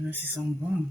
Là, ça sent bon.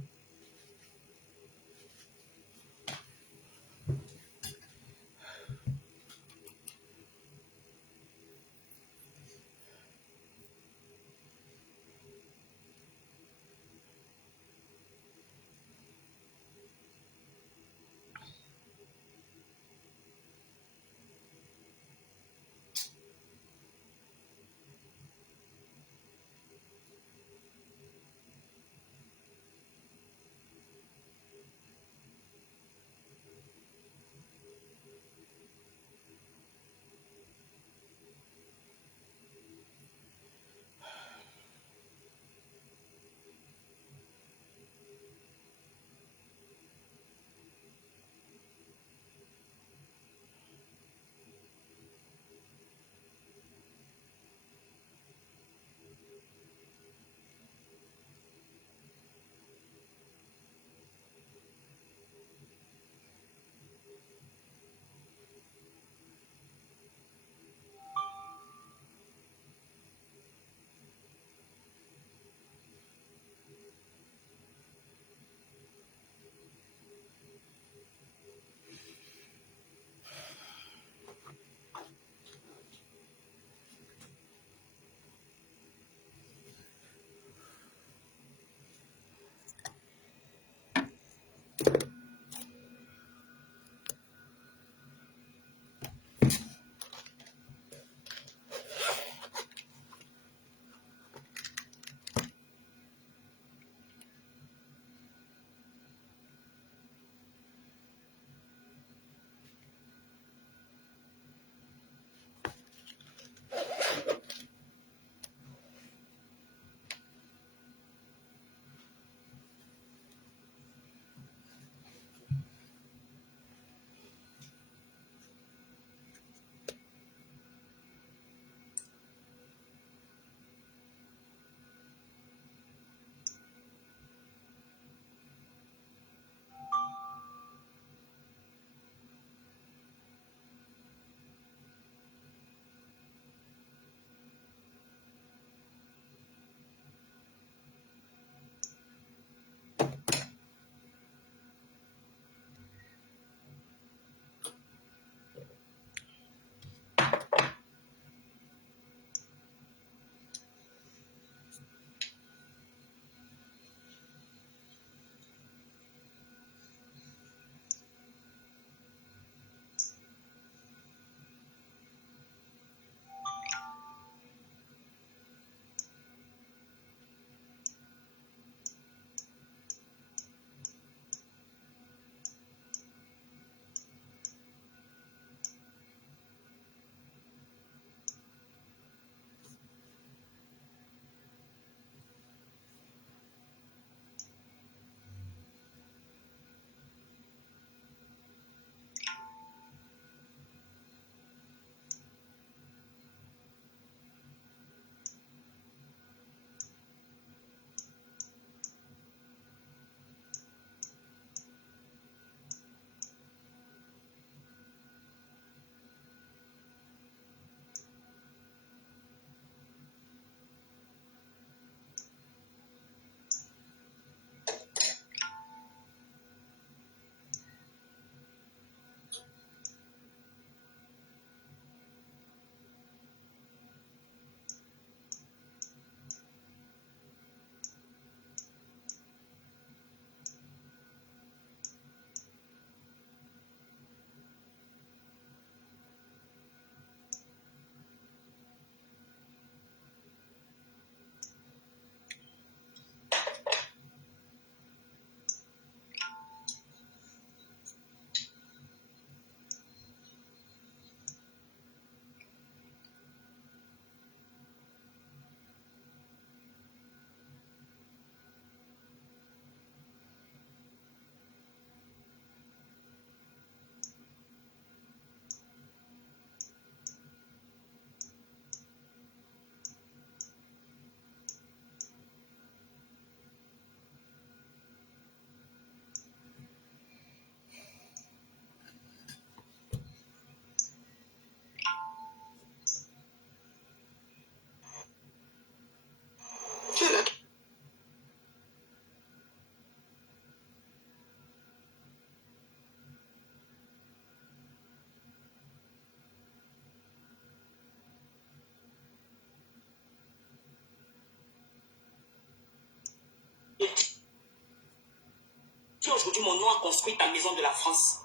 qui aujourd'hui mon nom a construit ta maison de la France.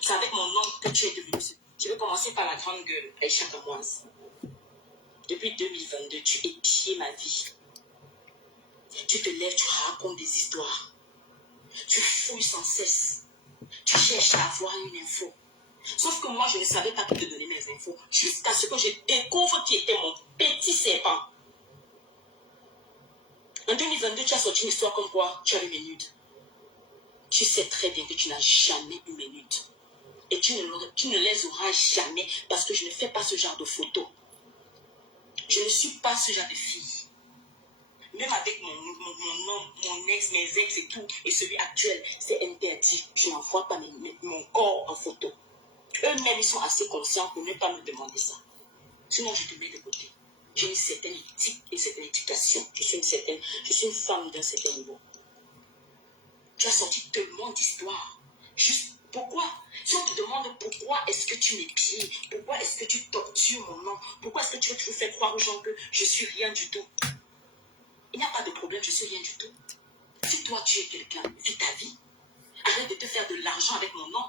C'est avec mon nom que tu es devenu. Je vais commencer par la grande gueule, Aïcha Kamoise. Depuis 2022, tu épies ma vie. Tu te lèves, tu racontes des histoires. Tu fouilles sans cesse. Tu cherches à avoir une info. Sauf que moi, je ne savais pas te donner mes infos jusqu'à ce que je découvre qui était mon petit serpent. En 2022, tu as sorti une histoire comme quoi tu as eu mes nudes. Tu sais très bien que tu n'as jamais eu mes nudes. Et tu ne les auras jamais parce que je ne fais pas ce genre de photos. Je ne suis pas ce genre de fille. Même avec mon ex, mes ex et tout, et celui actuel, c'est interdit. Je n'envoie pas mon corps en photo. Eux-mêmes, ils sont assez conscients pour ne pas me demander ça. Sinon, je te mets de côté. J'ai une certaine éthique, une certaine éducation. Je suis une femme d'un certain niveau. Tu as sorti tellement d'histoires. Juste pourquoi? Si on te demande pourquoi est-ce que tu m'épies, pourquoi est-ce que tu tortures mon nom, pourquoi est-ce que tu veux toujours faire croire aux gens que je suis rien du tout? Il n'y a pas de problème, je suis rien du tout. Si toi tu es quelqu'un, vis ta vie. Arrête de te faire de l'argent avec mon nom.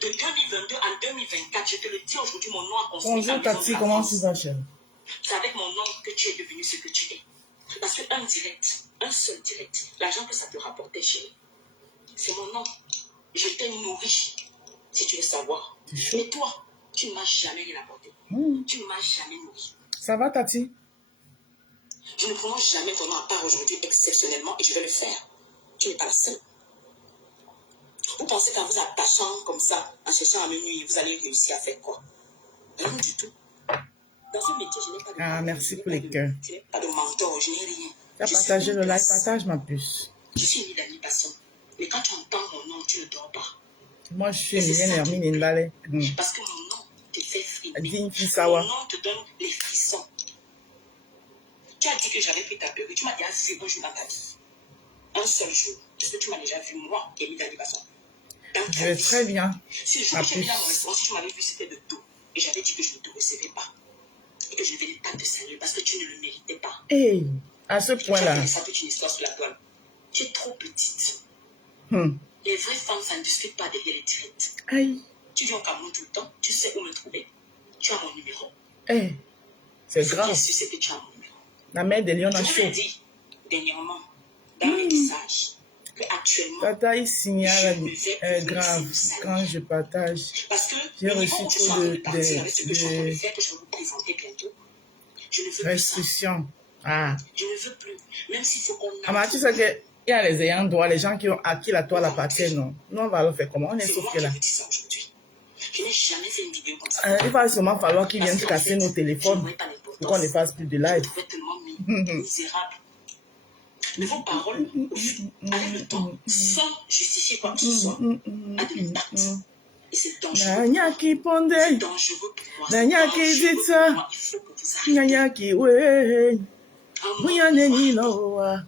De 2022 à 2024, je te le dis aujourd'hui, mon nom a construit. Bonjour Tati, comment tu vas, chérie? C'est avec mon nom que tu es devenu ce que tu es. Parce qu'un direct, un seul direct, l'argent que ça te rapportait, chérie, c'est mon nom. Je t'ai nourri, si tu veux savoir. Mais toi, tu ne m'as jamais rien apporté. Tu ne m'as jamais nourri. Ça va, Tati? Je ne prononce jamais ton nom à part aujourd'hui exceptionnellement et je vais le faire. Tu n'es pas la seule. Vous pensez qu'en vous attachant comme ça, en cherchant à me nuire, vous allez réussir à faire quoi? Rien du tout. Dans ce métier, je n'ai pas de... Ah, merci pour les cœurs. Je n'ai pas de mentor, je n'ai rien. Tu as partagé le live, partage ma puce. Je suis une d'animation. Mais quand tu entends mon nom, tu ne dors pas. Moi, je suis une Hermine Ndale. Parce que mon nom te fait frimer. Digne Mon Sawa. nom te donne les frissons. Tu as dit que j'avais pris ta perruque. Tu m'as déjà vu un jour dans ta vie. Un seul jour. Est-ce que tu m'as déjà vu, moi, qui ai mis d'animation? Je vais très bien. Si le jour que j'ai mis dans mon restaurant, si tu m'avais vu, c'était de tout. Et j'avais dit que je ne te recevais pas. Et que je ne venais pas te saluer parce que tu ne le méritais pas. Hey, à ce point-là. Tu as fait ça toute une histoire sur la toile. Tu es trop petite. Les vraies femmes, ça ne discute pas derrière les directs. Aïe. Tu viens au Cameroun tout le temps. Tu sais où me trouver. Tu as mon numéro. Hey, c'est grave. Bien sûr, c'est que tu as mon numéro. La mère de Lyon a Je chaud. vous l'ai dit dernièrement dans mes messages que actuellement, Tata, il signale grave quand je partage. parce que J'ai le reçu niveau où je suis trop en train de partir avec ce que je suis en train de de faire, que je vais vous présenter bientôt, je ne veux plus ça. restrictions. Ah. Je ne veux plus. Même s'il faut qu'on... Ah, mais tu sais qu'il y a les ayants droit, les gens qui ont acquis la toile appartient, non. Nous, on va le faire comment? On est C'est sauf moi que qui là. vous dis ça aujourd'hui. Je n'ai jamais fait une vidéo comme ça. Il va sûrement falloir qu'ils viennent casser nos téléphones pour qu'on ne fasse plus de live. Je trouvais tellement misérable. Mais vos paroles, avec le temps, sans justifier quoi que ce soit, a de l'impact. Et c'est dangereux. Nanyaki ponde, C'est dangereux pour moi. Nanyaki zita, Il faut que vous arrêtez. Nanyaki we, Un Muyane moment, ni loa,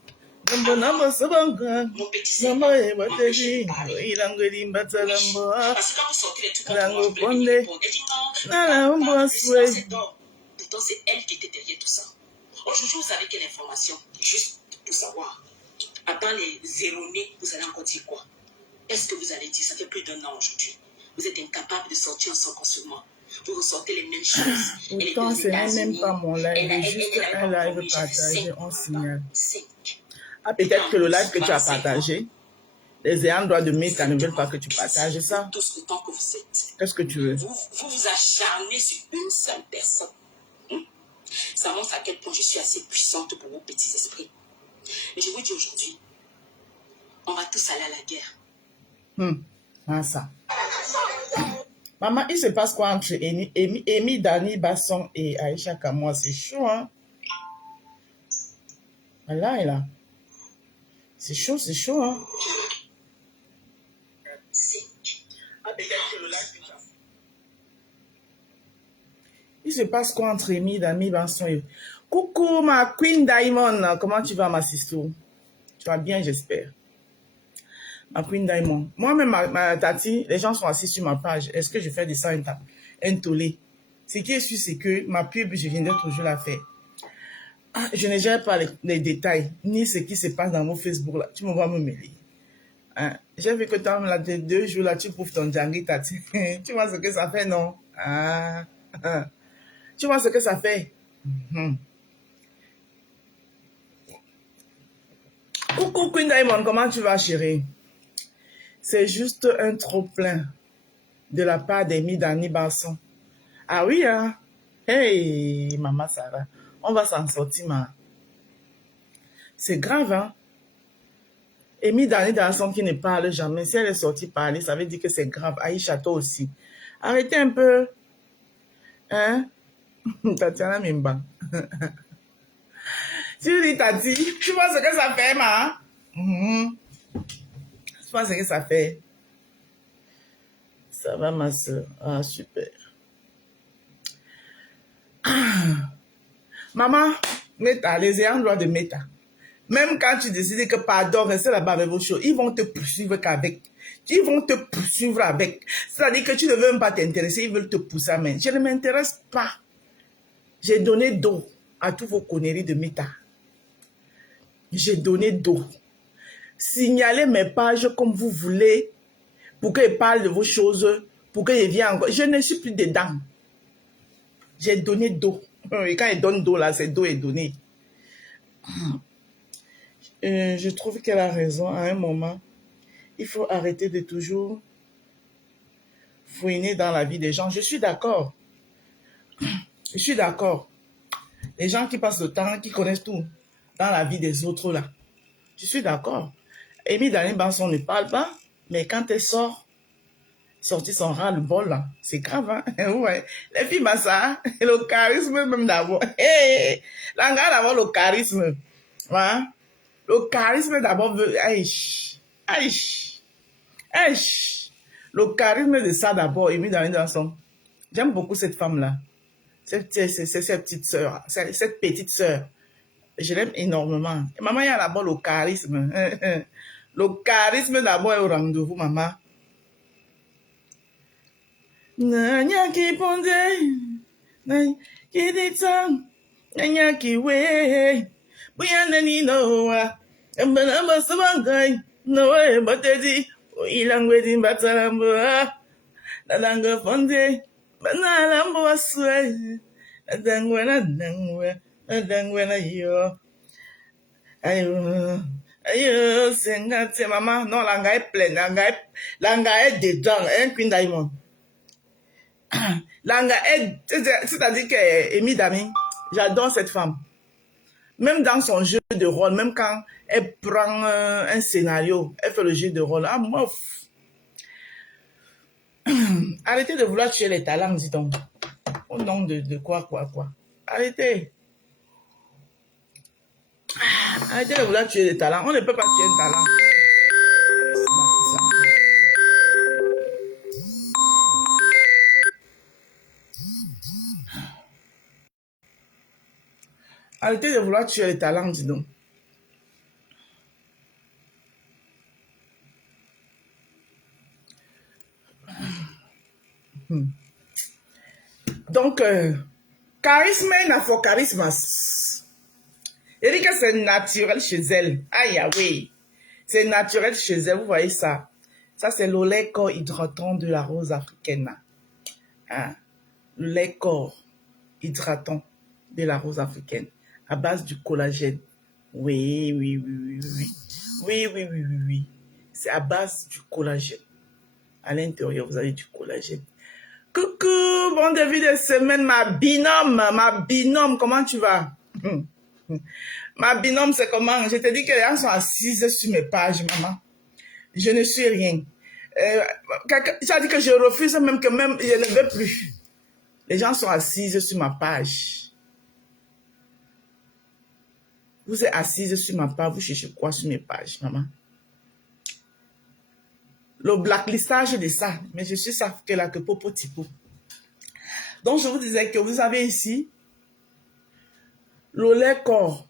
Nambo nambo sabanga, mon petit Nambo serpent e m'empêche wateji, de parler. Ilango mbata lambo, Parce que quand vous sortez les trucs comme Lango moi, vous voulez ponde, venir répondre. Elle dit non, Nala non, umbo le silence aswe. est d'or. Pourtant, c'est elle qui était derrière tout ça. Aujourd'hui, vous avez quelle information? Juste pour savoir. À part les erronés, vous allez encore dire quoi? Est-ce que vous allez dire, ça fait plus d'1 an aujourd'hui. Vous êtes incapable de sortir sans consolement. Vous ressortez les mêmes choses. Pourtant, ce n'est même pas mon live, juste un live partagé, on signale. Ah, peut-être que le live que tu as partagé, les ayants droit de Meta ne veulent pas que tu partages ça. Tous autant que vous êtes. Qu'est-ce que tu veux? Vous vous acharnez sur une seule personne. Ça montre à quel point je suis assez puissante pour vos petits esprits. Mais je vous dis aujourd'hui, on va tous aller à la guerre. Ah, ça. Maman, il se passe quoi entre Amy, Dani, Basson et Aïcha Kamoa? C'est chaud, hein? Voilà, et là. C'est chaud, hein? Il se passe quoi entre Amy, Dani, Basson et... Coucou, ma Queen Diamond. Comment tu vas, ma sister? Tu vas bien, j'espère. Ma Queen Diamond. Moi-même, ma Tati, les gens sont assis sur ma page. Est-ce que je fais de ça un tollé? Ce qui est sûr, c'est que ma pub, je viendrai toujours la faire. Ah, je ne gère pas les détails, ni ce qui se passe dans mon Facebook là. Tu me vois me mêler. Hein? J'ai vu que dans la 2 jours là, tu bouffes ton Djangui Tati. Tu vois ce que ça fait, non? Ah. Tu vois ce que ça fait? Mhm. Coucou Queen Diamond, comment tu vas, chérie? C'est juste un trop-plein de la part d'Amy Dani Banson. Ah oui, hein? Hey, maman Sarah, on va s'en sortir, ma. C'est grave, hein? Amy Dani Banson qui ne parle jamais, si elle est sortie parler, ça veut dire que c'est grave. Aïcha, toi aussi. Arrêtez un peu. Hein? Tatiana Mimba. Tu dis, Tati, tu vois ce que ça fait, ma? Mhm. Tu vois ce que ça fait? Ça va, ma soeur. Ah, super. Maman, Meta, les ayants droit de Meta. Même quand tu décides que pardon, restez là-bas avec vos choses, ils vont te poursuivre qu'avec. Ils vont te poursuivre avec. C'est-à-dire que tu ne veux même pas t'intéresser, ils veulent te pousser à main. Je ne m'intéresse pas. J'ai donné d'eau à tous vos conneries de Meta. J'ai donné d'eau. Signalez mes pages comme vous voulez pour qu'ils parlent de vos choses, pour qu'ils viennent encore. Je ne suis plus dedans. J'ai donné d'eau. Et quand ils donnent d'eau, là, c'est d'eau est donnée. Je trouve qu'elle a raison à un moment. Il faut arrêter de toujours fouiner dans la vie des gens. Je suis d'accord. Je suis d'accord. Les gens qui passent le temps, qui connaissent tout dans la vie des autres, là. Je suis d'accord. Amy Dani Banson ne parle pas, mais quand elle sort, sortir son ras-le-bol, là, c'est grave, hein? Ouais. Les filles, bah ça, le charisme même d'abord. Hey, là, d'abord le charisme. Ouais. Le charisme d'abord veut... Aïe, aïe, aïe. Le charisme de ça d'abord, Amy Dani Banson. J'aime beaucoup cette femme-là. C'est cette petite sœur, cette petite sœur. Je l'aime énormément. Et maman, il y a d'abord le charisme. Le charisme d'abord est au rendez-vous, maman. Nanya ki ponde, nanya ki ditang, nanya ki we, buyana ni noa, mbana sabangay, noa batedi, o ilang wedi bataramba, nadanga ponde, banalambo aswe, nadangwe na yo, ayo. Ayo, c'est maman, non, l'anga est pleine, l'anga est dedans, hein, Queen Diamond. Langa est, c'est-à-dire que Amy Dani, j'adore cette femme. Même dans son jeu de rôle, même quand elle prend un scénario, elle fait le jeu de rôle. Ah, mof. Arrêtez de vouloir tuer les talents, dis donc. Au nom de quoi. Arrêtez. Arrêtez de vouloir tuer les talents. On ne peut pas tuer un talent. Arrêtez de vouloir tuer les talents, dis donc. Donc, charisme n'a pas charisme. Elle dit que c'est naturel chez elle. Aïe, oui. C'est naturel chez elle, vous voyez ça. Ça, c'est le lait corps hydratant de la rose africaine. Hein? Le lait corps hydratant de la rose africaine à base du collagène. Oui. Oui. C'est à base du collagène. À l'intérieur, vous avez du collagène. Coucou, bon début de semaine, ma binôme, comment tu vas? Ma binôme, c'est comment? Je te dis que les gens sont assises sur mes pages, maman. Je ne suis rien. J'ai dit que je refuse même je ne veux plus. Les gens sont assises sur ma page. Vous êtes assises sur ma page, vous cherchez quoi sur mes pages, maman? Le blacklistage de ça, mais je suis ça que là que popo tipo. Donc je vous disais que vous avez ici le lait corps,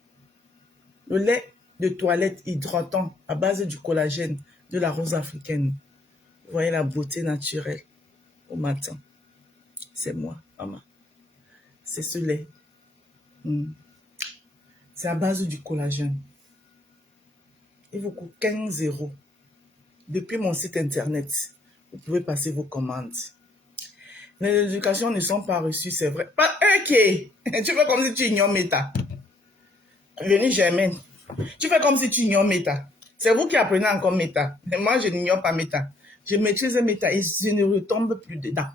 le lait de toilette hydratant à base du collagène de la rose africaine. Vous voyez la beauté naturelle au matin. C'est moi, maman. C'est ce lait. C'est à base du collagène. Il vous coûte 15 €. depuis mon site internet. Vous pouvez passer vos commandes. Les éducations ne sont pas reçues, c'est vrai. Pas ok. Tu fais comme si tu ignores Meta. Venez Germaine. Tu fais comme si tu ignores Meta. C'est vous qui apprenez encore Meta. Mais moi, je n'ignore pas Meta. Je maîtrise Meta et je ne retombe plus dedans.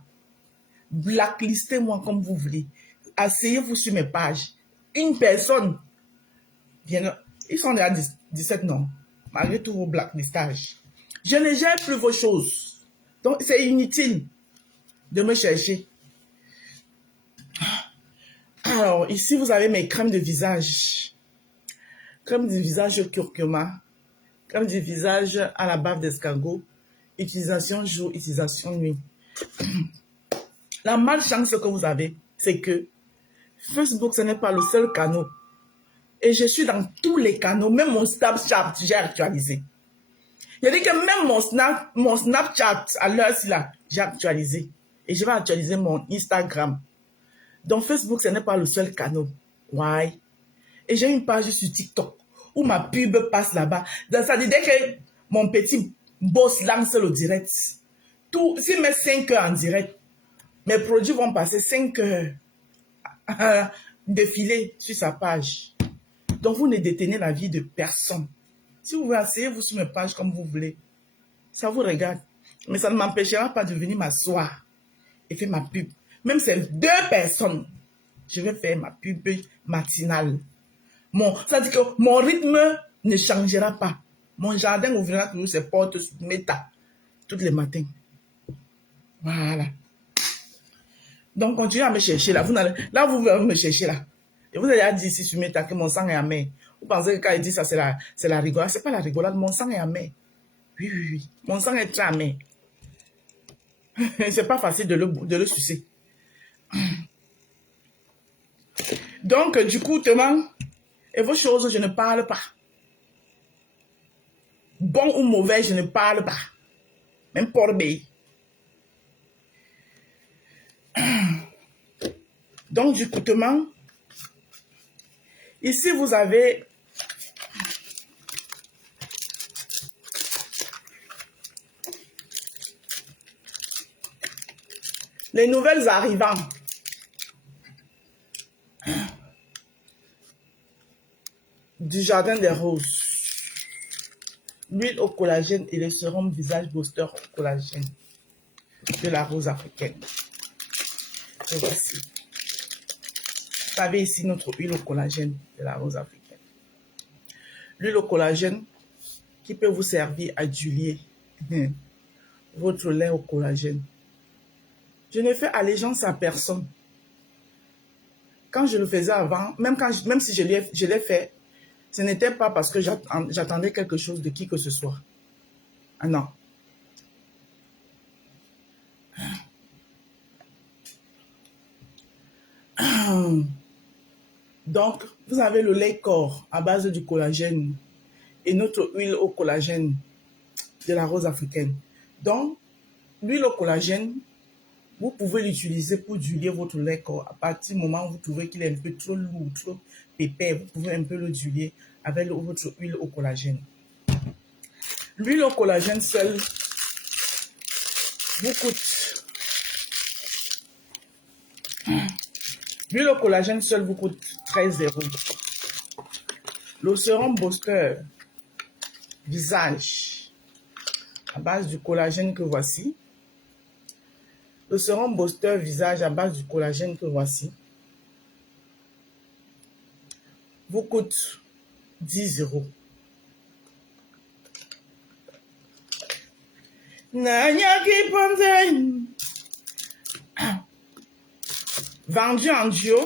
Blacklistez-moi comme vous voulez. Asseyez-vous sur mes pages. Une personne vient. Ils sont déjà 17 noms. Malgré tous vos blacklistages. Je ne gère plus vos choses. Donc, c'est inutile de me chercher. Alors, ici, vous avez mes crèmes de visage. Crème de visage curcuma. Crème de visage à la bave d'escargot. Utilisation jour, utilisation nuit. La malchance que vous avez, c'est que Facebook, ce n'est pas le seul canal. Et je suis dans tous les canaux. Même mon Snapchat, j'ai actualisé. Je dis que même mon Snapchat, à l'heure-ci là, j'ai actualisé. Et je vais actualiser mon Instagram. Donc Facebook, ce n'est pas le seul canal. Why? Et j'ai une page sur TikTok où ma pub passe là-bas. Ça dit dès que mon petit boss lance le direct, s'il met 5 heures en direct, mes produits vont passer 5 heures défiler sur sa page. Donc vous ne détenez la vie de personne. Si vous voulez, asseyez-vous sur mes pages comme vous voulez. Ça vous regarde. Mais ça ne m'empêchera pas de venir m'asseoir et faire ma pub. Même si c'est 2 personnes, je vais faire ma pub matinale. Ça dit que mon rythme ne changera pas. Mon jardin ouvrira toujours ses portes sur Meta tous les matins. Voilà. Donc, continuez à me chercher là. Vous allez me chercher là. Et vous allez dire ici sur Meta que mon sang est amer. Vous pensez que quand il dit ça, c'est la rigolade. C'est pas la rigolade. Mon sang est amer. Oui, oui, oui. Mon sang est très amer. C'est pas facile de le sucer. Donc, du coup, et vos choses, je ne parle pas. Bon ou mauvais, je ne parle pas. Même pour obéir. Donc, du coup, ici, vous avez les nouvelles arrivants. Du jardin des roses. L'huile au collagène et le sérum visage booster au collagène de la rose africaine. Et voici. Vous avez ici notre huile au collagène de la rose africaine. L'huile au collagène qui peut vous servir à diluer votre lait au collagène. Je ne fais allégeance à personne. Quand je le faisais avant, même si je l'ai fait, ce n'était pas parce que j'attendais quelque chose de qui que ce soit. Ah non. Donc, vous avez le lait corps à base du collagène et notre huile au collagène de la rose africaine. Donc, l'huile au collagène, vous pouvez l'utiliser pour diluer votre lait corps. À partir du moment où vous trouvez qu'il est un peu trop lourd, trop pépère, vous pouvez un peu le diluer avec votre huile au collagène. L'huile au collagène seule vous coûte. L'huile au collagène seule vous coûte 13 €. Le sérum booster visage à base du collagène que voici. Le sérum booster visage à base du collagène que voici vous coûte 10 €. Vendu en duo,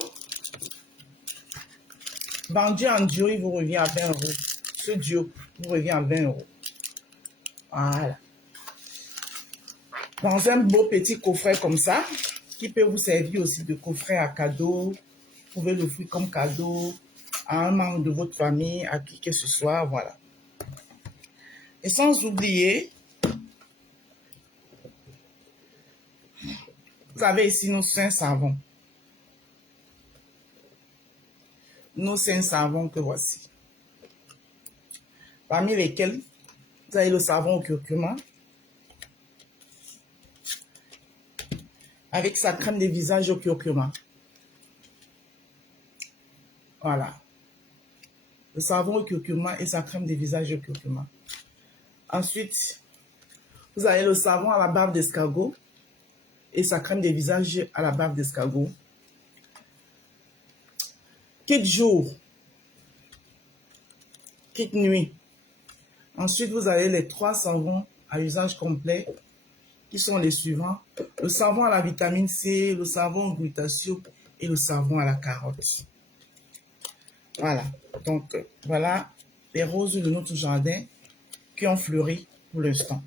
il vous revient à 20 €. Ce duo vous revient à 20 €. Voilà. Dans un beau petit coffret comme ça, qui peut vous servir aussi de coffret à cadeau. Vous pouvez l'offrir comme cadeau à un membre de votre famille, à qui que ce soit, voilà. Et sans oublier, vous avez ici nos 5 savons. Nos 5 savons que voici. Parmi lesquels, Vous avez le savon au curcuma. Avec sa crème de visage au curcuma. Voilà. Le savon au curcuma et sa crème de visage au curcuma. Ensuite, vous avez le savon à la bave d'escargot et sa crème de visage à la bave d'escargot. Kit jour. Kit nuit. Ensuite, vous avez les 3 savons à usage complet qui sont les suivants. Le savon à la vitamine C, le savon au glutathion et le savon à la carotte. Voilà. Donc, voilà les roses de notre jardin qui ont fleuri pour l'instant.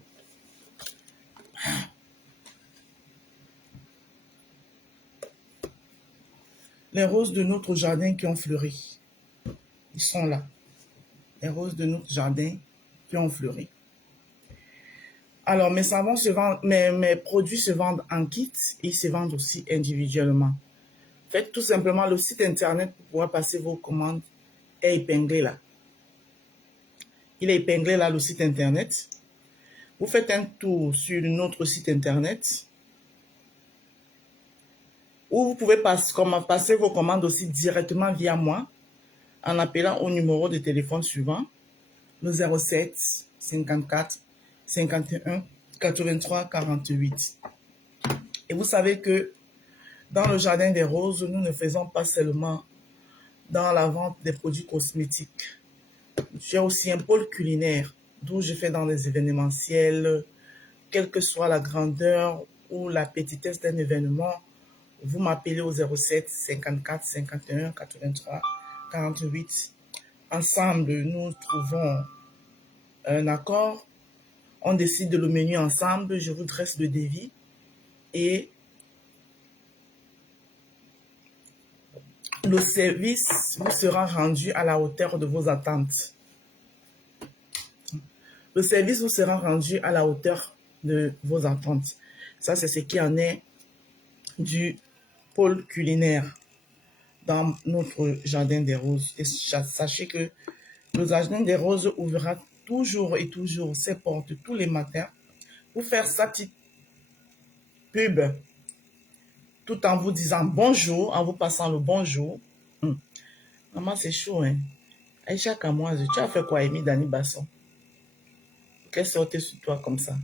Les roses de notre jardin qui ont fleuri. Ils sont là. Les roses de notre jardin qui ont fleuri. Alors, mes savons se vendent, mes produits se vendent en kit et ils se vendent aussi individuellement. Faites tout simplement le site internet pour pouvoir passer vos commandes est épinglé là. Il est épinglé là, le site internet. Vous faites un tour sur notre site internet où vous pouvez passer vos commandes aussi directement via moi en appelant au numéro de téléphone suivant, le 07 54 51 83 48. Et vous savez que dans le jardin des roses, nous ne faisons pas seulement dans la vente des produits cosmétiques. J'ai aussi un pôle culinaire d'où je fais dans les événementiels, quelle que soit la grandeur ou la petitesse d'un événement. Vous m'appelez au 07 54 51 83 48. Ensemble, nous trouvons un accord. On décide le menu ensemble. Je vous dresse le devis et le service vous sera rendu à la hauteur de vos attentes. Le service vous sera rendu à la hauteur de vos attentes. Ça, c'est ce qui en est du pôle culinaire dans notre jardin des roses. Et sachez que le jardin des roses ouvrira toujours et toujours ses portes tous les matins pour faire sa petite pub tout en vous disant bonjour, en vous passant le bonjour. Maman, c'est chaud, hein? Aïcha Kamoise, tu as fait quoi, Amy Dani Basson? Qu'elle sortait sur toi comme ça?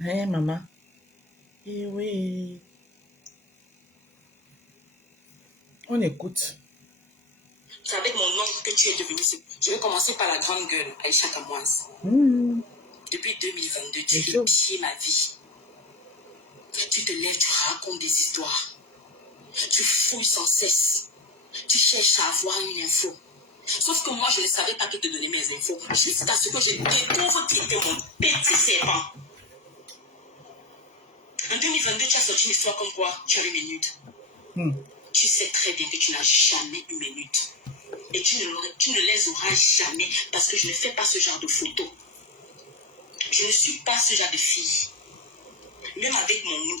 Hein, maman? Eh oui. On écoute. C'est avec mon oncle que tu es devenu. Je vais commencer par la grande gueule, Aïcha Kamoise. Depuis 2022, tu fais pied ma vie. Tu te lèves, tu racontes des histoires. Tu fouilles sans cesse. Tu cherches à avoir une info. Sauf que moi, je ne savais pas que te donner mes infos. Jusqu'à ce que je découvre qui était mon petit serpent. En 2022, tu as sorti une histoire comme quoi tu as eu mes nudes. Tu sais très bien que tu n'as jamais eu mes nudes. Et tu ne les auras jamais parce que je ne fais pas ce genre de photos. Je ne suis pas ce genre de fille. Même avec mon homme,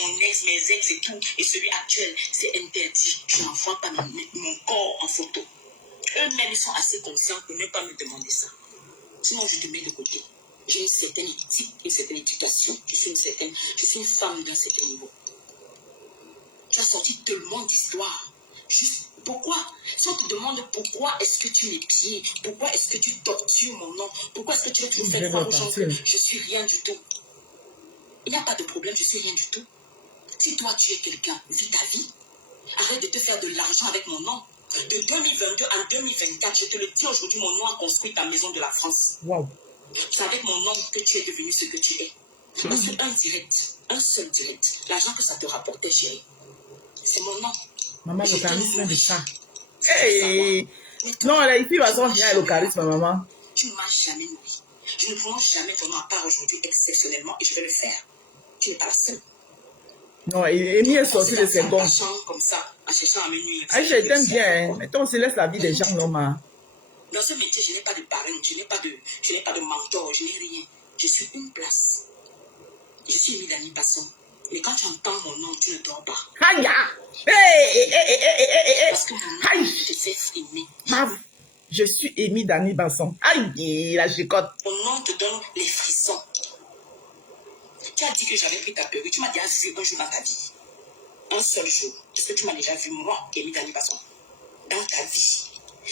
mon ex, mes ex et tout, et celui actuel, c'est interdit. Je n'envoie pas mon corps en photo. Eux-mêmes, ils sont assez conscients pour ne pas me demander ça. Sinon, je te mets de côté. J'ai une certaine éthique, une certaine éducation. Je suis une femme d'un certain niveau. Tu as sorti tellement d'histoires. Juste pourquoi? Si on te demande pourquoi est-ce que tu m'épies, pourquoi est-ce que tu tortures mon nom, pourquoi est-ce que tu veux toujours faire croire aux gens que je suis rien du tout. Il n'y a pas de problème, je suis rien du tout. Si toi tu es quelqu'un, vis ta vie. Arrête de te faire de l'argent avec mon nom. De 2022 à 2024, je te le dis aujourd'hui, mon nom a construit ta maison de la France. Wow. C'est avec mon nom que tu es devenu ce que tu es. Parce que un seul direct, l'argent que ça te rapportait, chérie, c'est mon nom. Maman, le charisme de ça. Hey. Non, les filles vont bien le charisme, maman. Tu ne m'as jamais nourri. Je ne prononce jamais ton nom à part aujourd'hui exceptionnellement et je vais le faire. Tu n'es pas la seule. Non, Amy est sortie de ses gonds. Comme ça, en cherchant à me nuire. Ah, je t'aime bien. Mais toi, on se laisse la vie des gens, non, ma. Dans ce métier, je n'ai pas de parrain, je n'ai pas de mentor, je n'ai rien. Je suis une place. Je suis Amy Dani Basson. Mais quand tu entends mon nom, tu ne dors pas. Aïe! Parce que mon nom te fait frimer. Je suis Amy Dani Basson. Aïe, la chicotte. Mon nom te donne les frissons. Tu as dit que j'avais pris ta perruque. Tu m'as déjà vu un jour dans ta vie. Un seul jour. Est-ce que tu m'as déjà vu, moi, Amy Dani Basson, dans ta vie?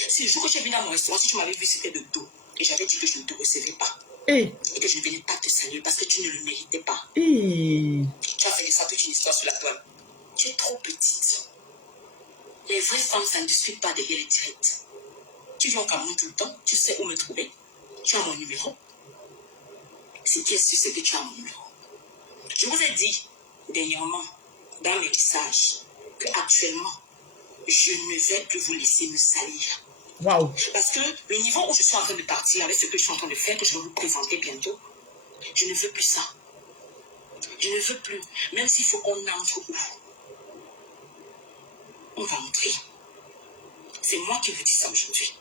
C'est le jour que tu es venu dans mon restaurant, si tu m'avais vu, c'était de dos. Et j'avais dit que je ne te recevais pas. Et que je ne venais pas te saluer parce que tu ne le méritais pas. Tu as fait de ça toute une histoire sur la toile. Tu es trop petite. Les vraies femmes, ça ne discute pas derrière les directs. Tu viens au Cameroun tout le temps, tu sais où me trouver. Tu as mon numéro. C'est qui est sûr c'est que tu as mon numéro. Je vous ai dit dernièrement dans mes messages que actuellement je ne vais plus vous laisser me salir. Wow. Parce que le niveau où je suis en train de partir avec ce que je suis en train de faire, que je vais vous présenter bientôt, je ne veux plus ça. Je ne veux plus. Même s'il faut qu'on entre où. On va entrer. C'est moi qui vous dis ça aujourd'hui.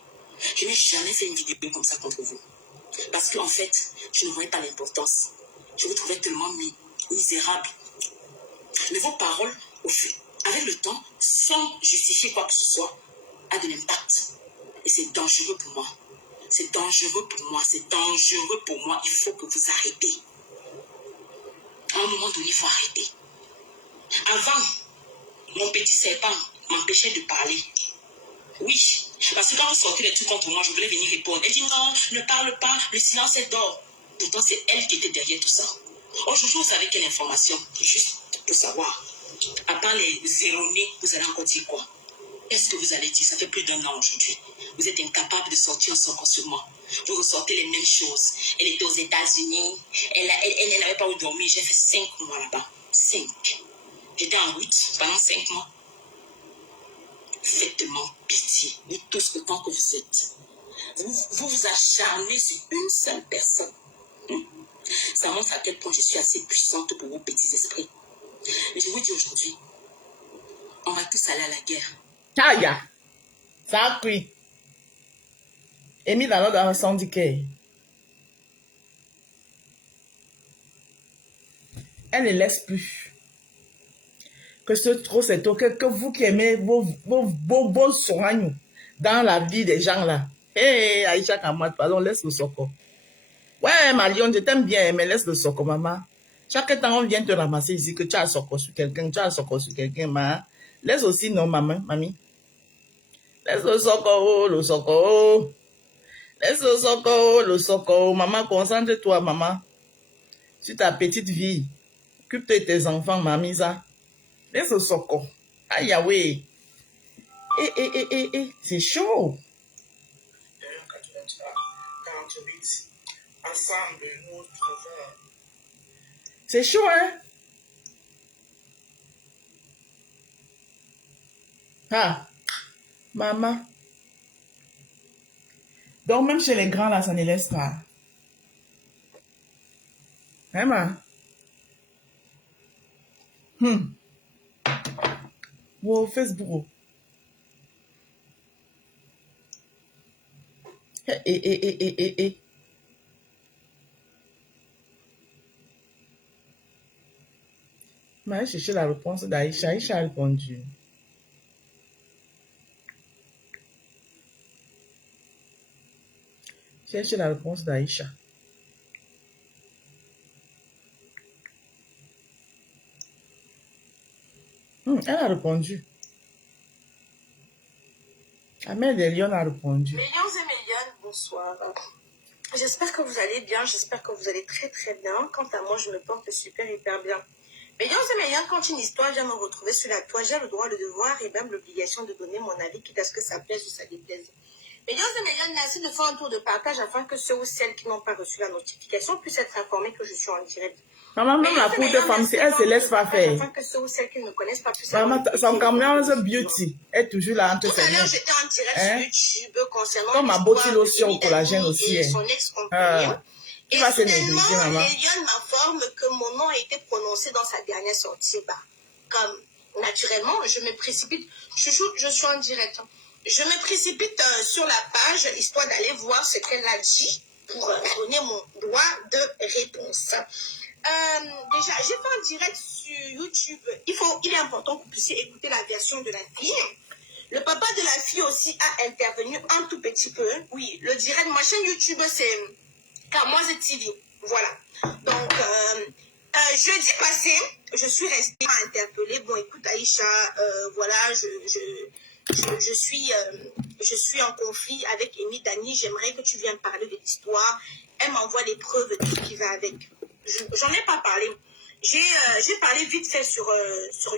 Je n'ai jamais fait une vidéo comme ça contre vous. Parce qu'en fait, je ne voyais pas l'importance. Je vous trouvais tellement misérable. Mais vos paroles, avec le temps, sans justifier quoi que ce soit, a de l'impact. Et c'est dangereux pour moi. C'est dangereux pour moi. C'est dangereux pour moi. Il faut que vous arrêtez. À un moment donné, il faut arrêter. Avant, mon petit serpent m'empêchait de parler. Oui, parce que quand vous sortez des trucs contre moi, je voulais venir répondre. Elle dit non, ne parle pas, le silence est d'or. Pourtant, c'est elle qui était derrière tout ça. Aujourd'hui, vous savez quelle information? Juste pour savoir. À part les erronés, vous allez encore dire quoi? Qu'est-ce que vous allez dire? Ça fait plus d'1 an aujourd'hui. Vous êtes incapable de sortir un sort sur moi. Vous ressortez les mêmes choses. Elle était aux États-Unis. Elle n'avait pas où dormir. J'ai fait 5 mois là-bas. 5. J'étais en route pendant 5 mois. Faites-moi pitié. Vous tous autant que vous êtes. Vous acharnez sur une seule personne. Ça montre à quel point je suis assez puissante pour vos petits esprits. Mais je vous dis aujourd'hui, on va tous aller à la guerre. Aïe, ça a pris. Amy dans l'ordre syndicat. Elle ne laisse plus. Que ce trop c'est trop. Que vous qui aimez vos soins dans la vie des gens là. Hé, Aïcha Kamad, pardon, laisse le soco. Ouais, Marion, je t'aime bien, mais laisse le soco, maman. Chaque temps, on vient te ramasser ici que tu as le soco sur quelqu'un, maman. Laisse aussi, non, maman, mamie. Laisse le soco, le soco. Laisse le soco. Maman, concentre-toi, maman. Sur ta petite vie. Occupe-toi de tes enfants, mamie, ça. Laisse le soco. Aïe, oui. C'est chaud. 48. Ensemble, nous trouvons. C'est chaud, hein? Ah, maman. Donc, même chez les grands, là, ça ne laisse pas. Hein, ma? Wow, Facebook. Mais j'ai cherché la réponse d'Aïcha. Aïcha a répondu. J'ai cherché la réponse d'Aïcha. Elle a répondu. Amel de Lyon a répondu. Millions et millions, bonsoir. J'espère que vous allez bien, j'espère que vous allez très très bien. Quant à moi, je me porte super hyper bien. Millions et millions, quand une histoire vient me retrouver sur la toile, j'ai le droit, le devoir et même l'obligation de donner mon avis, quitte à ce que ça plaise ou ça déplaise. Millions et millions, merci de faire un tour de partage afin que ceux ou celles qui n'ont pas reçu la notification puissent être informés que je suis en direct. Maman, même la peau de femme, elle se laisse pas faire. Afin que ceux ou celles qui ne me connaissent pas puissent Maman, son camion beauty est toujours là entre ses mains. Tout à l'heure, j'étais en direct sur YouTube concernant comme ma beauty lotion au collagène aussi. Son ex-compagnon. Tu vas se négliger, maman. Léliane m'informe que mon nom a été prononcé dans sa dernière sortie. Comme naturellement, je me précipite. Je suis en direct. Je me précipite sur la page histoire d'aller voir ce qu'elle a dit pour donner mon droit de réponse. Déjà, j'ai fait un direct sur YouTube. Il est important que vous puissiez écouter la version de la fille. Le papa de la fille aussi a intervenu un tout petit peu. Oui, le direct, ma chaîne YouTube, c'est Kamoise TV. Voilà. Donc, jeudi passé, je suis restée interpellée. Bon, écoute, Aïcha, voilà, je suis en conflit avec Amy Dani. J'aimerais que tu viennes parler de l'histoire. Elle m'envoie les preuves de tout ce qui va avec. J'en ai pas parlé. J'ai parlé vite fait sur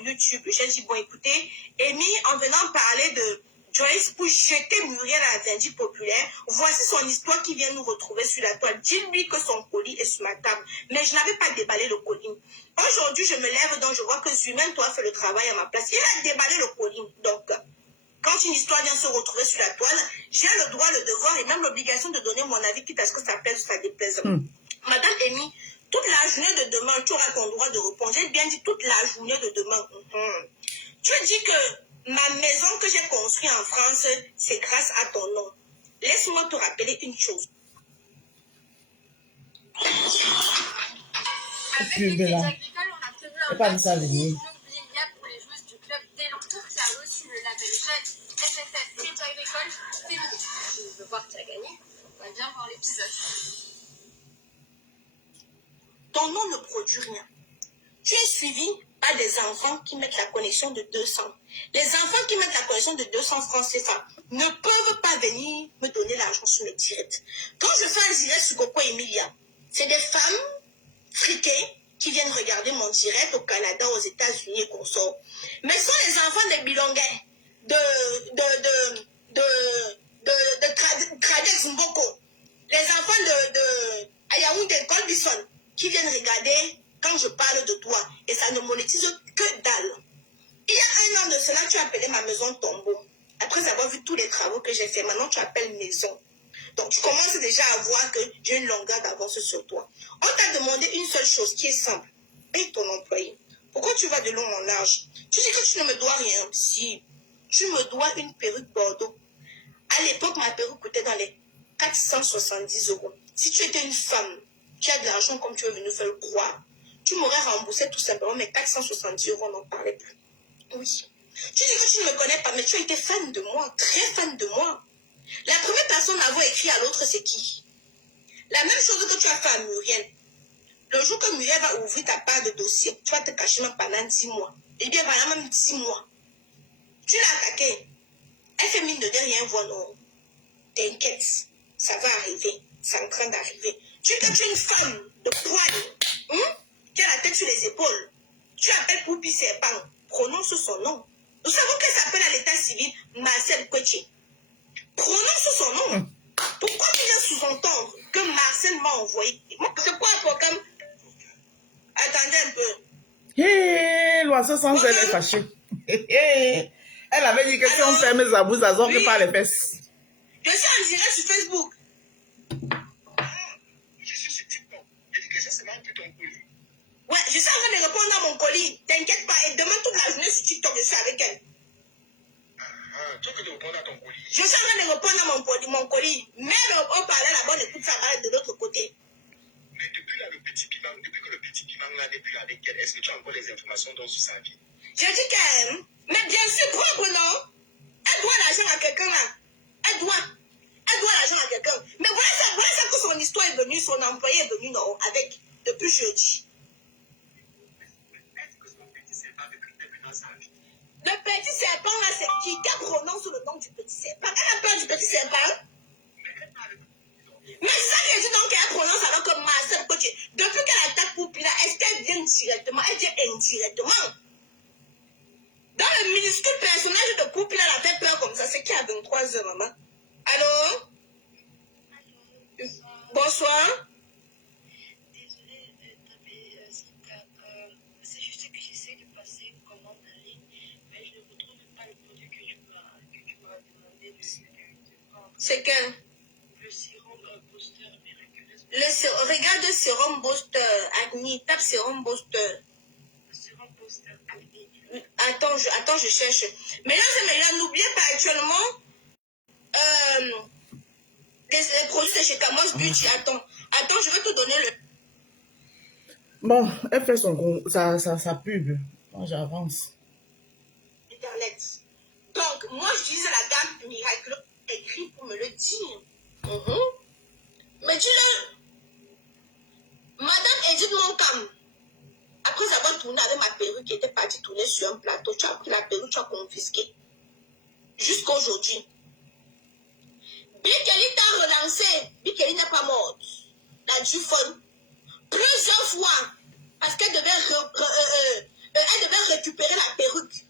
YouTube. J'ai dit, bon, écoutez, Amy, en venant parler de Joyce pour jeter Muriel à la Vindicte populaire, voici son histoire qui vient nous retrouver sur la toile. Dis-lui que son colis est sur ma table. Mais je n'avais pas déballé le colis. Aujourd'hui, je me lève, donc je vois que Zumen, toi, fait le travail à ma place. Il a déballé le colis. Donc, quand une histoire vient se retrouver sur la toile, j'ai le droit, le devoir et même l'obligation de donner mon avis, quitte à ce que ça plaise ou ça déplaise. Madame Amy, toute la journée de demain, tu auras ton droit de répondre. J'ai bien dit toute la journée de demain. Tu dis que ma maison que j'ai construite en France, c'est grâce à ton nom. Laisse-moi te rappeler une chose. Avec le Crédit Agricole, on a prévu un maximum pour les joueuses du club d'Elancourt qui a reçu le label Jeune SFF Crédit Agricole féminin. Je veux voir qui a gagné. On va bien voir l'épisode. Ton nom ne produit rien. Tu es suivi par des enfants qui mettent la connexion de 200. Les enfants qui mettent la connexion de 200 francs CFA ne peuvent pas venir me donner l'argent sur mes directs. Quand je fais un direct sur Coco Emilia, c'est des femmes friquées qui viennent regarder mon direct au Canada, aux États-Unis et consorts. Mais ce sont les enfants des Bilongais, de Tradex Mboko, les enfants de Ayaoundé, Colbison, qui viennent regarder quand je parle de toi. Et ça ne monétise que dalle. Il y a 1 an de cela, tu appelais ma maison tombeau. Après avoir vu tous les travaux que j'ai fait, maintenant tu appelles maison. Donc tu commences déjà à voir que j'ai une longueur d'avance sur toi. On t'a demandé une seule chose qui est simple. Paye ton employé. Pourquoi tu vas de long en large? Tu dis que tu ne me dois rien. Si tu me dois une perruque Bordeaux. À l'époque, ma perruque coûtait dans les 470 €. Si tu étais une femme qui a de l'argent comme tu es venu faire le croire, tu m'aurais remboursé tout simplement mes 470 €, on n'en parlait plus. Oui. Tu dis que tu ne me connais pas, mais tu as été fan de moi, très fan de moi. La première personne à avoir écrit à l'autre, c'est qui? La même chose que tu as fait à Muriel. Le jour que Muriel va ouvrir ta part de dossier, tu vas te cacher même pendant 10 mois. Eh bien, pendant même 10 mois. Tu l'as attaqué. Elle fait mine de rien voir, non. T'inquiète, ça va arriver. C'est en train d'arriver. Tu es une femme de poigne. Qui a la tête sur les épaules. Tu appelles Poupi Serpent. Prononce son nom. Nous savons qu'elle s'appelle à l'état civil Marcel Kochi. Prononce son nom. Pourquoi tu viens sous-entendre que Marcel m'a envoyé? C'est quoi un programme? Attendez un peu. Hé, l'oiseau sans elle est fâchée. Elle avait dit que si on ferme sa bouche, ça sort que par les fesses. Je suis en direct sur Facebook. Je suis sur TikTok. Je dis que j'ai seulement pris ton colis. Ouais, je suis en train de répondre à mon colis. T'inquiète pas. Et demain, toute la journée sur TikTok, je suis avec elle. Tu veux que je réponde à ton colis? Je suis en train de répondre à mon colis. Mais on parlait là-bas, on écoute ça de l'autre côté. Mais depuis là, le petit piment, depuis que le petit piment là n'est plus avec elle, est-ce que tu as encore les informations dans sur sa vie? J'ai dit qu'elle, mais bien sûr, propre, non? Elle doit l'argent à quelqu'un là. Elle doit l'argent à quelqu'un. Mais voilà ça que son histoire est venue, son employé est venu, non, avec, depuis jeudi. Est-ce que son petit serpent depuis le début dans sa vie? Le petit serpent là, c'est qui? Qui prononce le nom du petit serpent? Elle a peur du petit serpent? Mais c'est ça que je dis donc qu'elle prononce alors que Marcel Coach. Depuis qu'elle attaque Poupi là, est-ce qu'elle vient directement? Elle vient indirectement. Dans le minuscule personnage de Poupi là, elle a fait peur comme ça. C'est qui à 23 h, maman? Allô? Bonsoir. Désolée de taper c'est juste que j'essaie de passer une commande en ligne, mais je ne retrouve pas le produit que tu m'as demandé de prendre. C'est quel? Le sérum booster miraculeux. Regarde le sérum booster, Agni. Tape sérum booster. Le sérum booster Agni. Attends, je cherche. Mais là, n'oubliez pas actuellement les produits de chez Kamoise Beauty. Attends, je vais te donner le... Bon, elle fait sa pub. Moi, j'avance. Internet. Donc, moi, j'utilise la gamme Miracle écrit pour me le dire. Mais dis-le, Madame Edith Moncam, après avoir tourné avec ma perruque qui était partie tourner sur un plateau, tu as pris la perruque, tu as confisqué. Jusqu'à aujourd'hui. Bikeli t'a relancé. Bikeli n'est pas morte. La Dufon. Plusieurs fois. Parce qu'elle devait, devait récupérer la perruque.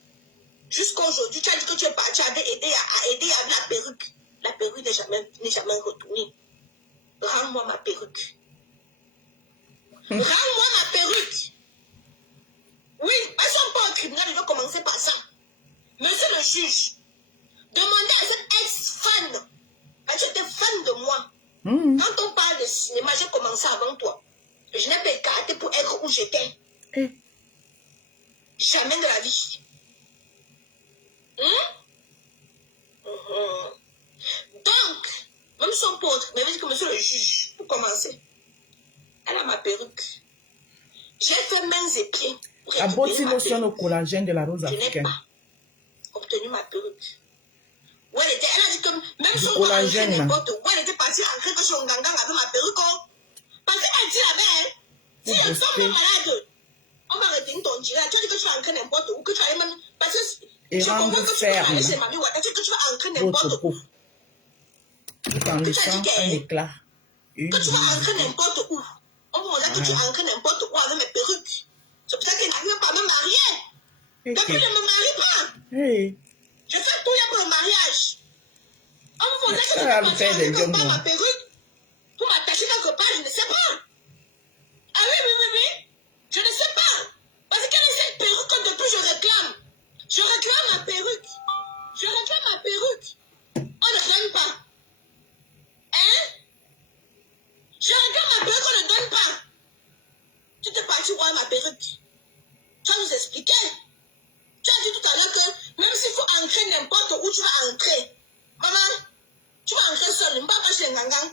Jusqu'à aujourd'hui, tu as dit que tu es parti avec aider à aider avec la perruque. La perruque n'est jamais retournée. Rends-moi ma perruque. Rends-moi ma perruque. Oui, elles sont pas au tribunal, je vais commencer par ça. Monsieur le juge, demandez à cette ex-fan, parce que tu étais fan de moi. Quand on parle de cinéma, j'ai commencé avant toi. Je n'ai pas écarté pour être où j'étais. Jamais de la vie. Donc, même son pote m'avait dit que monsieur le juge, pour commencer, elle a ma perruque. J'ai fait mains et pieds pour La récupérer ma lotion au perruque. collagène de la rose Je n'ai africaine. pas obtenu ma perruque. Où elle était, elle a dit que même Du si on va ancrer collagène. n'importe où, elle était partie ancrer que son gangang avec ma perruque. Parce qu'elle dit la si Vous elle tombe bossez. malade, on va retenir ton tirage. Tu as dit que tu vas ancrer n'importe où, que tu allais même. Parce que Et je rendre comprends que tu peux ferme aller chez Mami Wata, que tu vas ancrer votre n'importe peau. où. Tout en laissant un éclat. Une Que tu vas ancrer luminosité. n'importe où. On vous dit que tu ancres n'importe où avec mes perruques. C'est pour ça qu'elle n'arrive pas à me marier. Depuis, je ne me marie pas. Hey. Je fais tout pour le mariage. On vous dit que je Ça ne va peux me pas faire des quelque jambes, part non. ma perruque pour m'attacher quelque part, je ne sais pas. Ah oui. Je ne sais pas. Parce qu'elle est cette perruque que depuis je réclame. Je réclame ma perruque. Je réclame ma perruque. On ne donne pas. Hein? Je réclame ma perruque, on ne donne pas. Tu t'es parti voir ma perruque. Tu vas nous expliquer. Tu as dit tout à l'heure que même s'il faut ancrer n'importe où, tu vas ancrer. Maman, tu vas ancrer seul. Ne pas chez Ngangang.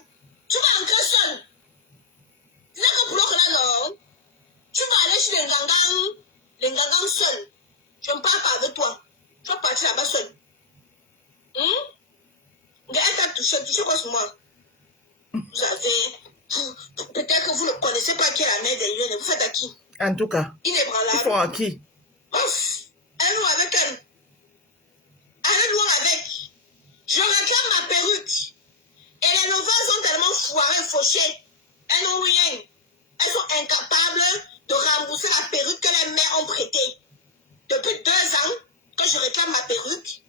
Tu vas ancrer seul. C'est ça que pour l'autre là, non? Tu vas aller chez les Ngangang seul. Je ne parle pas avec toi. Tu vas partir là-bas seul. Elle t'a touché quoi sur moi? Vous avez... Peut-être que vous ne connaissez pas qui est la mère d'Eliane. Vous faites à qui? En tout cas, ils Inébranlable. font à qui? Ouf! Elle loue avec elle. Elle loue avec. Je réclame ma perruque. Et les nouvelles sont tellement foirées, fauchées. Elles n'ont rien. Elles sont incapables de rembourser la perruque que les mères ont prêtée. Depuis 2 ans que je réclame ma perruque,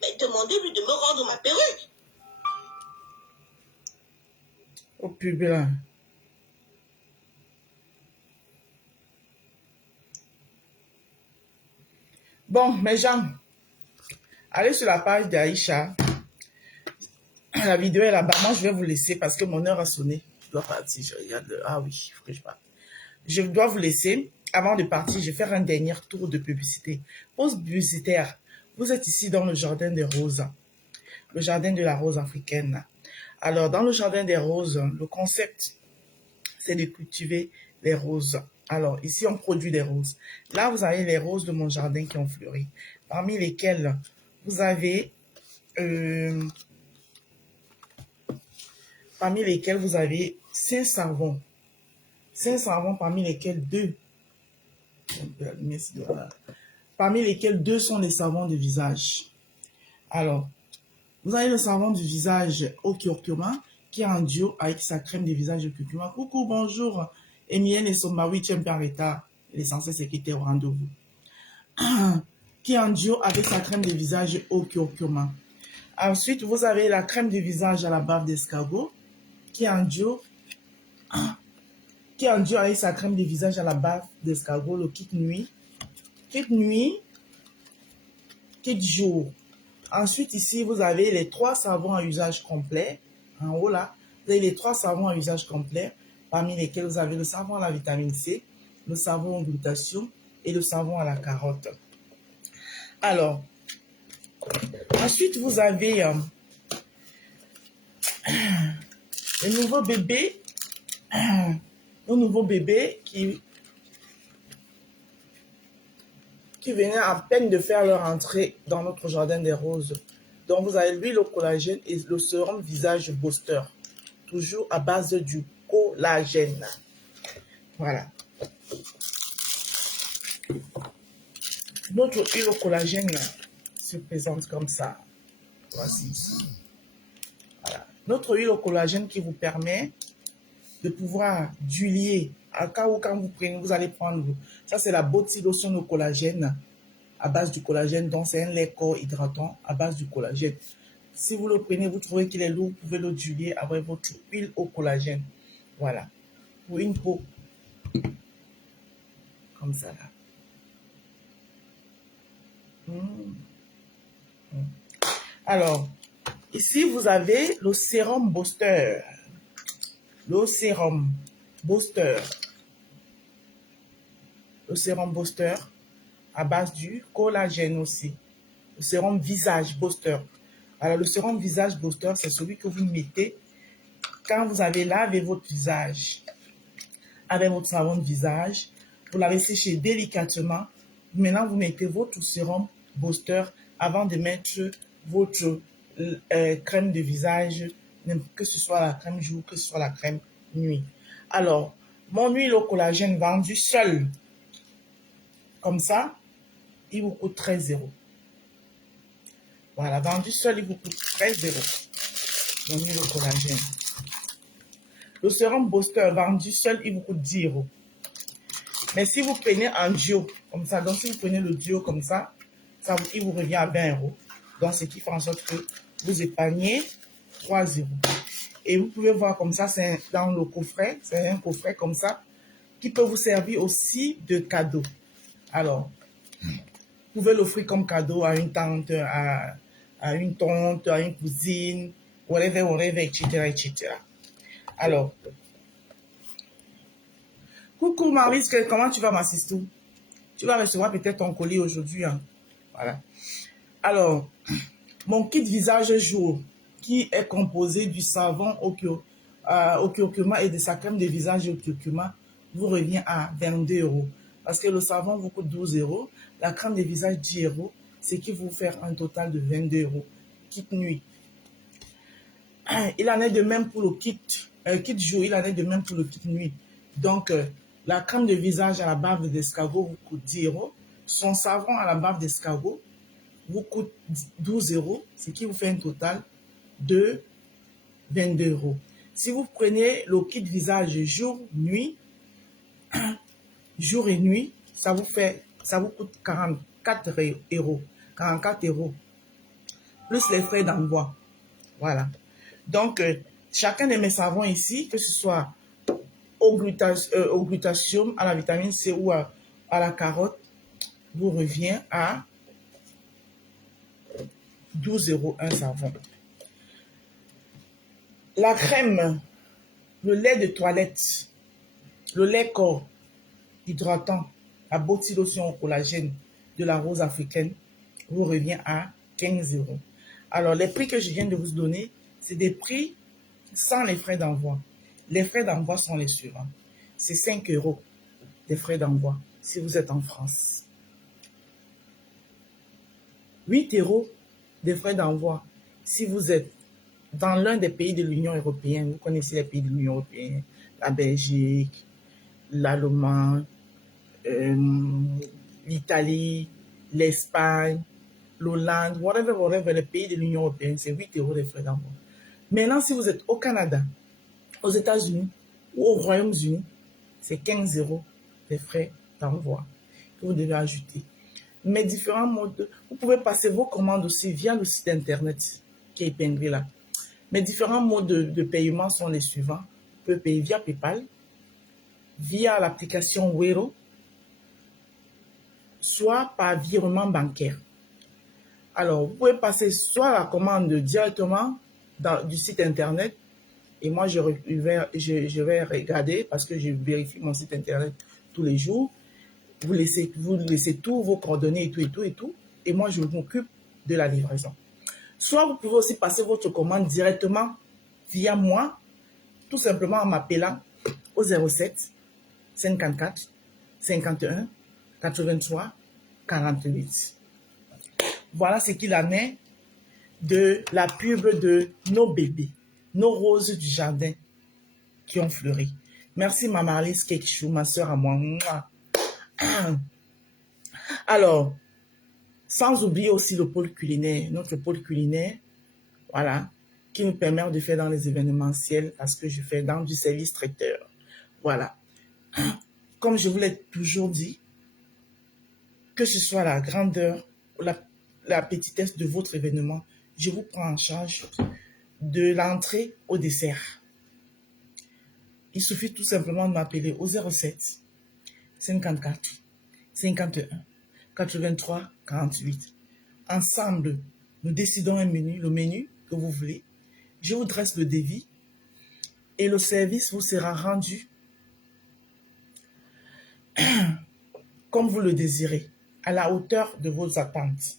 mais demandez-lui de me rendre ma perruque. Au pub là. Bon, mes gens, allez sur la page d'Aïcha. La vidéo est là-bas. Moi, je vais vous laisser parce que mon heure a sonné. Je dois partir. Je regarde. Ah oui, il faut que je parte. Je dois vous laisser. Avant de partir, je vais faire un dernier tour de publicité. Pause publicitaire. Vous êtes ici dans le jardin des roses. Le jardin de la rose africaine. Alors, dans le jardin des roses, le concept, c'est de cultiver les roses. Alors, ici, on produit des roses. Là, vous avez les roses de mon jardin qui ont fleuri. Parmi lesquelles, vous avez... parmi lesquels vous avez 5 savons. 5 savons parmi lesquels 2. Parmi lesquels 2 sont les savons de visage. Alors, vous avez le savon du visage au curcuma qui est en duo avec sa crème de visage au curcuma. Coucou, bonjour. Emienne et son mari, tu es un peu en retard. Il est censé se quitter au rendez-vous. Qui est en duo avec sa crème de visage au curcuma. Ensuite, vous avez la crème de visage à la bave d'escargot qui est en duo avec sa crème de visage à la bave d'escargot, le kit nuit. Kit nuit, kit jour. Ensuite, ici, vous avez les 3 savons à usage complet. En haut, là, vous avez les 3 savons à usage complet, parmi lesquels vous avez le savon à la vitamine C, le savon au glutathion et le savon à la carotte. Alors, ensuite, vous avez le nouveau bébé qui qui venaient à peine de faire leur entrée dans notre jardin des roses. Donc, vous avez l'huile au collagène et le sérum visage booster. Toujours à base du collagène. Voilà. Notre huile au collagène se présente comme ça. Voici ici. Voilà. Notre huile au collagène qui vous permet de pouvoir dulier. À cas où quand vous prenez, vous allez prendre. Ça, c'est la Body Lotion au collagène à base du collagène. Donc, c'est un lait corps hydratant à base du collagène. Si vous le prenez, vous trouvez qu'il est lourd, vous pouvez le dulier avec votre huile au collagène. Voilà. Pour une peau comme ça là. Alors, ici, vous avez le sérum booster. Le sérum booster. Le sérum booster à base du collagène aussi. Le sérum visage booster. Alors, le sérum visage booster, c'est celui que vous mettez quand vous avez lavé votre visage avec votre savon de visage. Vous l'avez séché délicatement. Maintenant, vous mettez votre sérum booster avant de mettre votre crème de visage, que ce soit la crème jour, que ce soit la crème nuit. Alors, mon huile au collagène vendue seule, comme ça, il vous coûte 13 €. Voilà, vendu seul, il vous coûte 13 €. Mon huile au collagène. Le sérum booster vendu seul, il vous coûte 10 €. Mais si vous prenez un duo, comme ça, donc si vous prenez le duo comme ça, il vous revient à 20 €. Donc, ce qui fait en sorte que vous épargnez 3 €. Et vous pouvez voir comme ça, c'est dans le coffret, c'est un coffret comme ça, qui peut vous servir aussi de cadeau. Alors, vous pouvez l'offrir comme cadeau à une tante, à une tante, à une cousine, whatever, etc., etc. Alors, coucou Maurice, comment tu vas ma sister? Tu vas recevoir peut-être ton colis aujourd'hui. Hein? Voilà. Alors, mon kit visage jour, qui est composé du savon au curcuma et de sa crème de visage au curcuma, vous revient à 22 €. Parce que le savon vous coûte 12 €, la crème de visage 10 €, ce qui vous fait un total de 22 €. Kit nuit. Il en est de même pour le kit jour, il en est de même pour le kit nuit. Donc, la crème de visage à la bave d'escargot vous coûte 10 €. Son savon à la bave d'escargot vous coûte 12 €, ce qui vous fait un total de 22 €. Si vous prenez le kit visage jour-nuit, jour et nuit, ça vous coûte 44 €. 44 €. Plus les frais d'envoi. Voilà. Donc, chacun de mes savons ici, que ce soit au glutathium, à la vitamine C ou à la carotte, vous revient à 12 € un savon. La crème, le lait de toilette, le lait corps hydratant, la Body Lotion au collagène de la rose africaine vous revient à 15 €. Alors, les prix que je viens de vous donner, c'est des prix sans les frais d'envoi. Les frais d'envoi sont les suivants. C'est 5 € des frais d'envoi si vous êtes en France. 8 € des frais d'envoi si vous êtes dans l'un des pays de l'Union européenne. Vous connaissez les pays de l'Union européenne, la Belgique, l'Allemagne, l'Italie, l'Espagne, l'Hollande, whatever, les pays de l'Union européenne, c'est 8 € des frais d'envoi. Maintenant, si vous êtes au Canada, aux États-Unis ou au Royaume-Uni, c'est 15 € des frais d'envoi que vous devez ajouter. Mais différents modes, vous pouvez passer vos commandes aussi via le site internet qui est épinglé là. Mais différents modes de paiement sont les suivants. Vous pouvez payer via PayPal, via l'application Wero, soit par virement bancaire. Alors, vous pouvez passer soit la commande directement du site internet, et moi je vais regarder parce que je vérifie mon site internet tous les jours. Vous laissez tous vos coordonnées et tout, et moi je m'occupe de la livraison. Soit vous pouvez aussi passer votre commande directement via moi, tout simplement en m'appelant au 07 54 51 83 48. Voilà ce qu'il en est de la pub de nos bébés, nos roses du jardin qui ont fleuri. Merci ma Marlise Kekchou, ma soeur à moi. Mouah. Alors, sans oublier aussi le pôle culinaire, notre pôle culinaire, voilà, qui nous permet de faire dans les événementiels parce que je fais dans du service traiteur. Voilà. Comme je vous l'ai toujours dit, que ce soit la grandeur ou la petitesse de votre événement, je vous prends en charge de l'entrée au dessert. Il suffit tout simplement de m'appeler au 07 54 51 83 48. Ensemble, nous décidons un menu, le menu que vous voulez. Je vous dresse le devis et le service vous sera rendu comme vous le désirez, à la hauteur de vos attentes.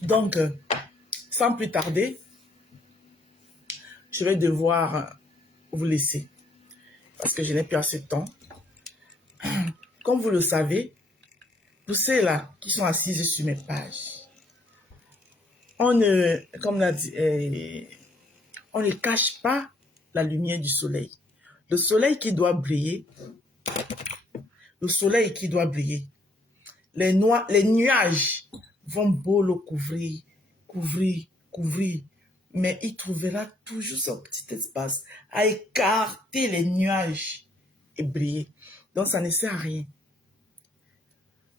Donc, sans plus tarder, je vais devoir vous laisser parce que je n'ai plus assez de temps. Comme vous le savez, pour ceux-là qui sont assises sur mes pages, on ne cache pas la lumière du soleil. Le soleil qui doit briller, les nuages vont beau le couvrir, mais il trouvera toujours son petit espace à écarter les nuages et briller. Donc, ça ne sert à rien.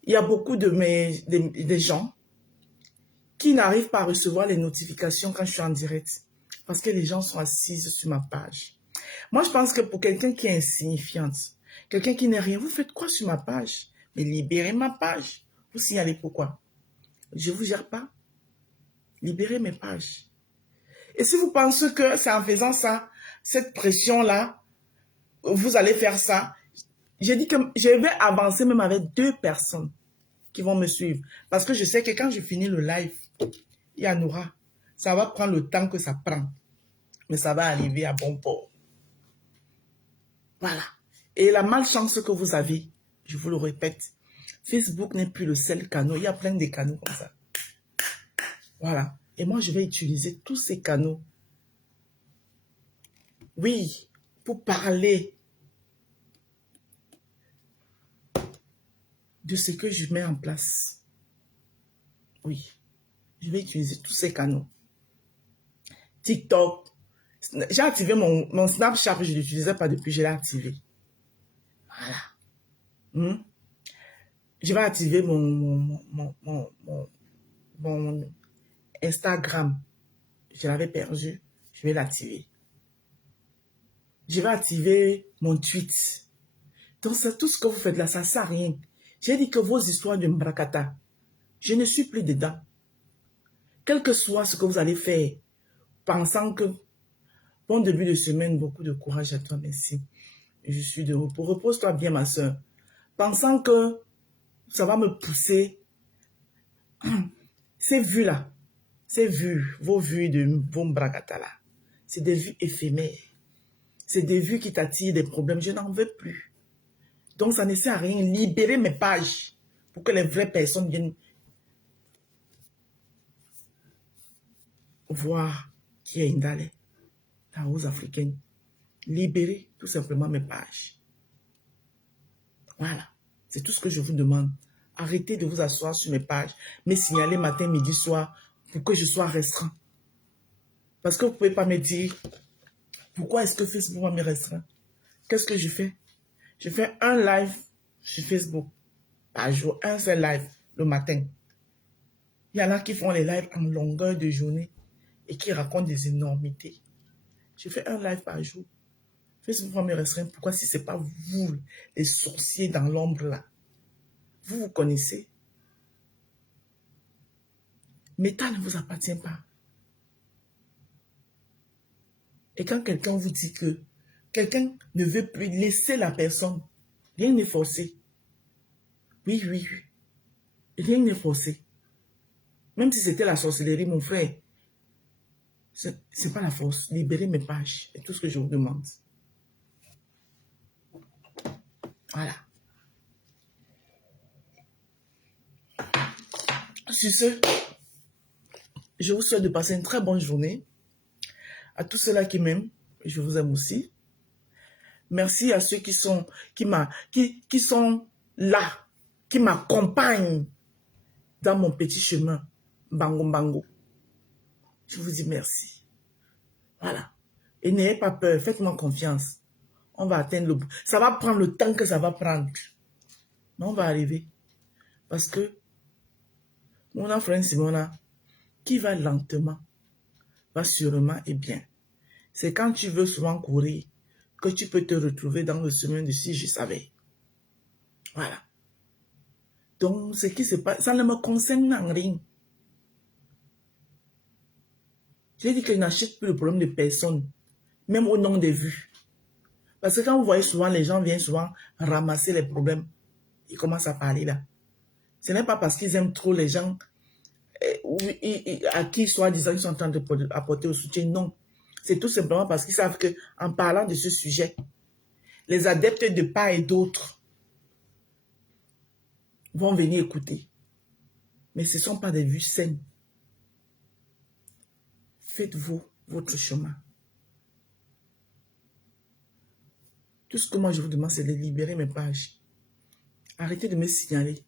Il y a beaucoup des gens qui n'arrivent pas à recevoir les notifications quand je suis en direct parce que les gens sont assis sur ma page. Moi, je pense que pour quelqu'un qui est insignifiante, quelqu'un qui n'est rien, vous faites quoi sur ma page? Mais libérez ma page. Vous signalez pourquoi? Je ne vous gère pas. Libérez mes pages. Et si vous pensez que c'est en faisant ça, cette pression-là, vous allez faire ça, j'ai dit que je vais avancer même avec 2 personnes qui vont me suivre. Parce que je sais que quand je finis le live, il y en aura. Ça va prendre le temps que ça prend. Mais ça va arriver à bon port. Voilà. Et la malchance que vous avez, je vous le répète, Facebook n'est plus le seul canal. Il y a plein de canaux comme ça. Voilà. Et moi, je vais utiliser tous ces canaux. Oui, pour parler de ce que je mets en place. Oui, je vais utiliser tous ces canaux. TikTok. J'ai activé mon Snapchat, je ne l'utilisais pas depuis, je l'ai activé. Voilà. Je vais activer mon Instagram. Je l'avais perdu, je vais l'activer. Je vais activer mon tweet. Donc, c'est tout ce que vous faites là, ça ne sert à rien. J'ai dit que vos histoires de Mbrakata, je ne suis plus dedans. Quel que soit ce que vous allez faire, pensant que, bon début de semaine, beaucoup de courage à toi, merci. Je suis de repos. Repose-toi bien, ma soeur. Pensant que ça va me pousser. Ces vues-là, vos vues de vos Mbrakata là, c'est des vues éphémères. C'est des vues qui t'attirent des problèmes. Je n'en veux plus. Donc, ça ne sert à rien. Libérez mes pages pour que les vraies personnes viennent voir qui est Indale, la rose africaine. Libérez tout simplement mes pages. Voilà. C'est tout ce que je vous demande. Arrêtez de vous asseoir sur mes pages, me signaler matin, midi, soir, pour que je sois restreint. Parce que vous ne pouvez pas me dire, pourquoi est-ce que Facebook va me restreindre? Qu'est-ce que je fais? Je fais un live sur Facebook par jour, un seul live le matin. Il y en a qui font les lives en longueur de journée et qui racontent des énormités. Je fais un live par jour. Facebook va me restreindre. Pourquoi si ce n'est pas vous, les sorciers dans l'ombre là? Vous vous connaissez. Méta ne vous appartient pas. Et quand quelqu'un vous dit que quelqu'un ne veut plus laisser la personne, rien n'est forcé. Oui. Rien n'est forcé. Même si c'était la sorcellerie, mon frère, c'est pas la force. Libérez mes pages. C'est tout ce que je vous demande. Voilà. Sur ce, je vous souhaite de passer une très bonne journée. À tous ceux-là qui m'aiment, je vous aime aussi. Merci à ceux qui sont là, qui m'accompagnent dans mon petit chemin. Bango bango. Je vous dis merci. Voilà. Et n'ayez pas peur, faites-moi confiance. On va atteindre le bout. Ça va prendre le temps que ça va prendre. Mais on va arriver. Parce que mon frère Simona, qui va lentement, va sûrement et bien. C'est quand tu veux souvent courir que tu peux te retrouver dans le chemin de si je savais. Voilà. Donc, ce qui se passe, ça ne me concerne en rien. J'ai dit que je n'achète plus le problème de personne, même au nom des vues. Parce que quand vous voyez souvent, les gens viennent souvent ramasser les problèmes. Ils commencent à parler là. Ce n'est pas parce qu'ils aiment trop les gens à qui, soi-disant, ils sont en train d'apporter au soutien. Non. C'est tout simplement parce qu'ils savent qu'en parlant de ce sujet, les adeptes de part et d'autre vont venir écouter. Mais ce ne sont pas des vues saines. Faites-vous votre chemin. Tout ce que moi je vous demande, c'est de libérer mes pages. Arrêtez de me signaler.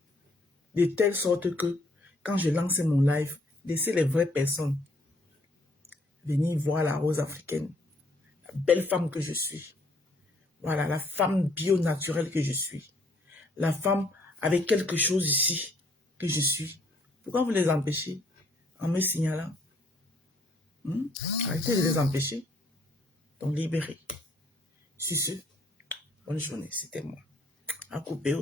De telle sorte que, quand je lance mon live, laissez les vraies personnes venir voir la rose africaine. La belle femme que je suis. Voilà, la femme bio-naturelle que je suis. La femme avec quelque chose ici que je suis. Pourquoi vous les empêchez en me signalant? Arrêtez de les empêcher. Donc libérez. Sur ce, bonne journée, c'était moi. À couper.